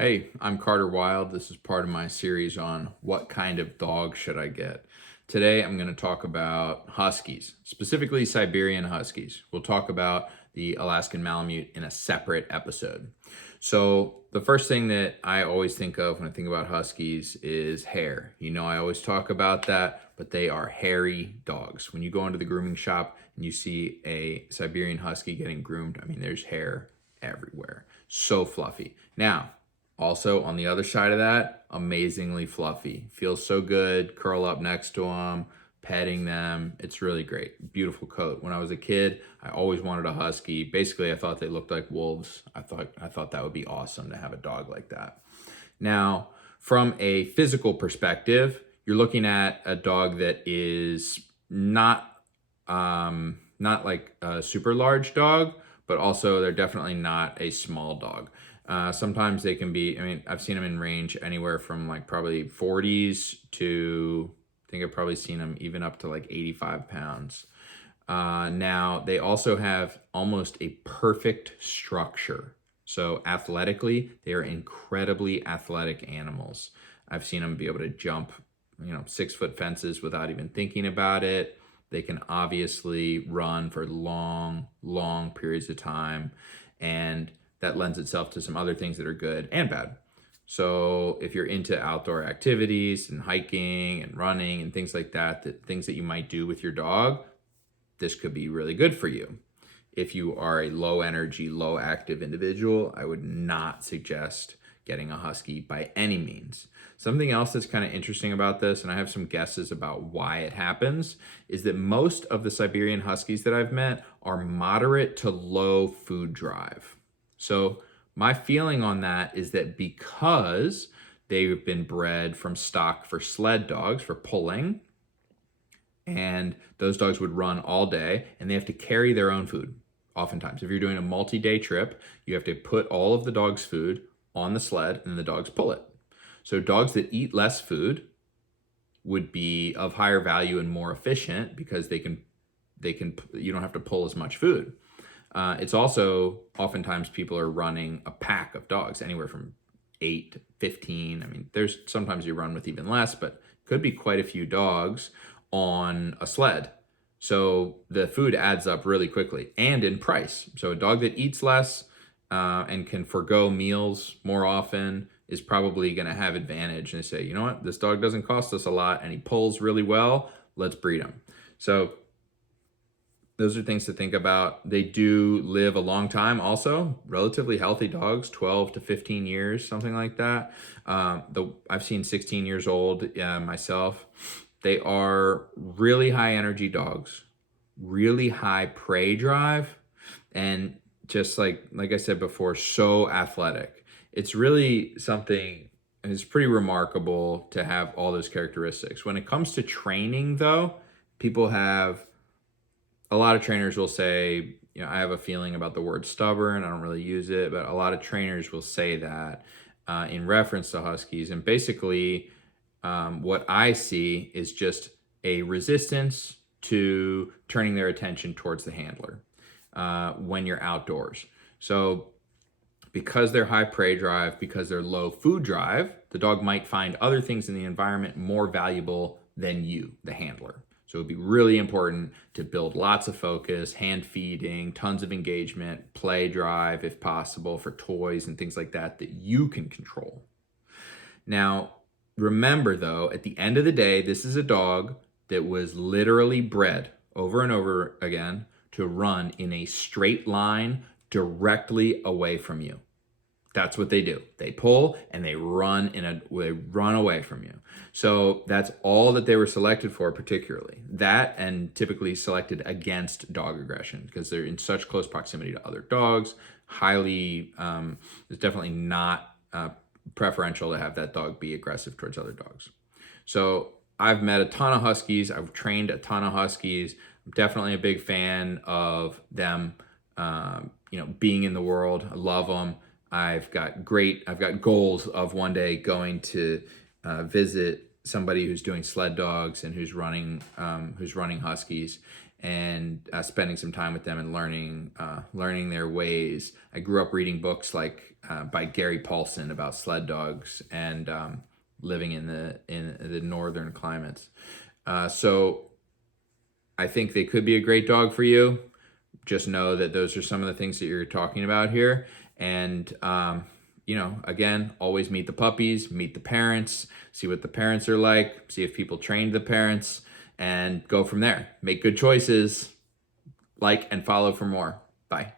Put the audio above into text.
Hey, I'm Carter Wilde. This is part of my series on what kind of dog should I get. Today I'm going to talk about Huskies, specifically Siberian Huskies. We'll talk about the Alaskan Malamute in a separate episode. So the first thing that I always think of when I think about Huskies is hair. I always talk about that, but they are hairy dogs. When you go into the grooming shop and you see a Siberian Husky getting groomed, there's hair everywhere. So fluffy. Now, also, on the other side of that, amazingly fluffy. Feels so good. Curl up next to them, petting them. It's really great. Beautiful coat. When I was a kid, I always wanted a husky. Basically, I thought they looked like wolves. I thought that would be awesome to have a dog like that. Now, from a physical perspective, you're looking at a dog that is not like a super large dog, but also they're definitely not a small dog. Sometimes they can be, I've seen them in range anywhere from like probably 40s to, I think I've probably seen them even up to like 85 pounds. Now, they also have almost a perfect structure. So athletically, they are incredibly athletic animals. I've seen them be able to jump, 6-foot fences without even thinking about it. They can obviously run for long, long periods of time. And that lends itself to some other things that are good and bad. So if you're into outdoor activities and hiking and running and things like that, things that you might do with your dog, this could be really good for you. If you are a low energy, low active individual, I would not suggest getting a husky by any means. Something else that's kind of interesting about this, and I have some guesses about why it happens, is that most of the Siberian Huskies that I've met are moderate to low food drive. So my feeling on that is that because they've been bred from stock for sled dogs, for pulling, and those dogs would run all day, and they have to carry their own food. Oftentimes, if you're doing a multi-day trip, you have to put all of the dog's food on the sled, and the dogs pull it. So dogs that eat less food would be of higher value and more efficient because they can you don't have to pull as much food. It's also oftentimes people are running a pack of dogs, anywhere from 8 to 15. There's sometimes you run with even less, but could be quite a few dogs on a sled. So the food adds up really quickly and in price. So a dog that eats less and can forego meals more often is probably going to have advantage. And they say, you know what, this dog doesn't cost us a lot and he pulls really well. Let's breed him. So those are things to think about. They do live a long time also. Relatively healthy dogs, 12 to 15 years, something like that. I've seen 16 years old myself. They are really high energy dogs, really high prey drive, and just like I said before, so athletic. It's really something, it's pretty remarkable to have all those characteristics. When it comes to training though, a lot of trainers will say, I have a feeling about the word stubborn. I don't really use it, but a lot of trainers will say that in reference to Huskies. And basically, what I see is just a resistance to turning their attention towards the handler when you're outdoors. So because they're high prey drive, because they're low food drive, the dog might find other things in the environment more valuable than you, the handler. So it would be really important to build lots of focus, hand feeding, tons of engagement, play drive if possible for toys and things like that you can control. Now, remember though, at the end of the day, this is a dog that was literally bred over and over again to run in a straight line directly away from you. That's what they do. They pull and they run away from you. So that's all that they were selected for, particularly. That, and typically selected against dog aggression because they're in such close proximity to other dogs. It's definitely not preferential to have that dog be aggressive towards other dogs. So I've met a ton of Huskies. I've trained a ton of Huskies. I'm definitely a big fan of them, being in the world. I love them. I've got goals of one day going to visit somebody who's doing sled dogs and who's running Huskies. and spending some time with them and learning their ways. I grew up reading books like by Gary Paulson about sled dogs and living in the northern climates. So I think they could be a great dog for you. Just know that those are some of the things that you're talking about here. And, again, always meet the puppies, meet the parents, see what the parents are like, see if people trained the parents, and go from there. Make good choices. Like and follow for more. Bye.